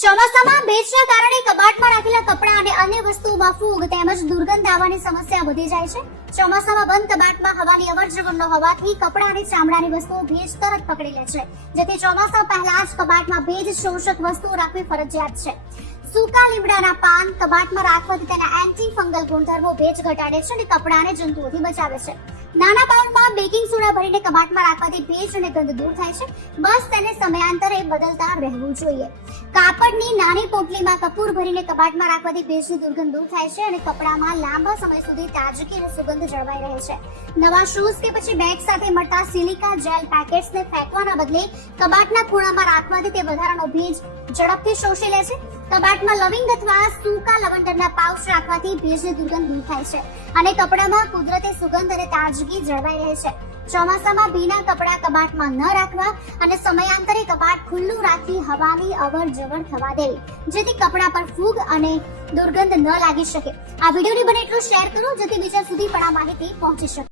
ચોમાસામાં ભેજના કારણે કબાટમાં રાખેલા કપડાં અને અન્ય વસ્તુઓમાં ફૂગ તેમજ દુર્ગંધ આવવાની સમસ્યા વધી જાય છે. ચોમાસામાં બંધ કબાટમાં હવાની અવરજવર ન હોવાથી કપડાં અને ચામડાની વસ્તુઓ ભેજ તરત પકડી લે છે, જેથી ચોમાસા પહેલા જ કબાટમાં ભેજ શોષક વસ્તુઓ રાખવી ફરજિયાત છે. સૂકા લીમડાના પાન કબાટમાં રાખવાથી તેના એન્ટી ફંગલ ગુણધર્મો ભેજ ઘટાડે છે અને કપડાને જંતુઓથી બચાવે છે. નાના બાઉલમાં બેકિંગ સોડા ભરીને કબાટમાં રાખવાથી ભેજ અને ગંધ દૂર થાય છે. બસ તેને સમયાંતરે બદલતા રહેવું જોઈએ. કાપડની નાની પોટલીમાં કપૂર ભરીને કબાટમાં રાખવાથી ભેજની દુર્ગંધ દૂર થાય છે અને કપડામાં લાંબા સમય સુધી તાજગી અને સુગંધ જળવાઈ રહે છે. નવા શૂઝ કે પછી બેગ સાથે મળતા સિલિકા જેલ પેકેટ્સને ફેંકવાના બદલે કબાટના ખૂણામાં રાખવાથી તે વધારાનો ભેજ ઝડપથી શોષી લે છે. કબાટમાં લવિંગ અથવા સૂકા લવંડરના પાઉચ રાખવાથી ભેજની દુર્ગંધ દૂર થાય છે અને કપડામાં કુદરતી સુગંધ અને તાજગી જળવાઈ રહે છે. ચોમાસામાં ભીના કપડાં કબાટમાં ન રાખવા અને સમયાંતરે કબાટ ખુલ્લું રાખી હવાની અવર જવર થવા દેવી, જેથી કપડા પર ફૂગ અને દુર્ગંધ ન લાગી શકે. આ વિડીયોને બને એટલું શેર કરો જેથી બીજા સુધી પણ આ માહિતી પહોંચી શકે.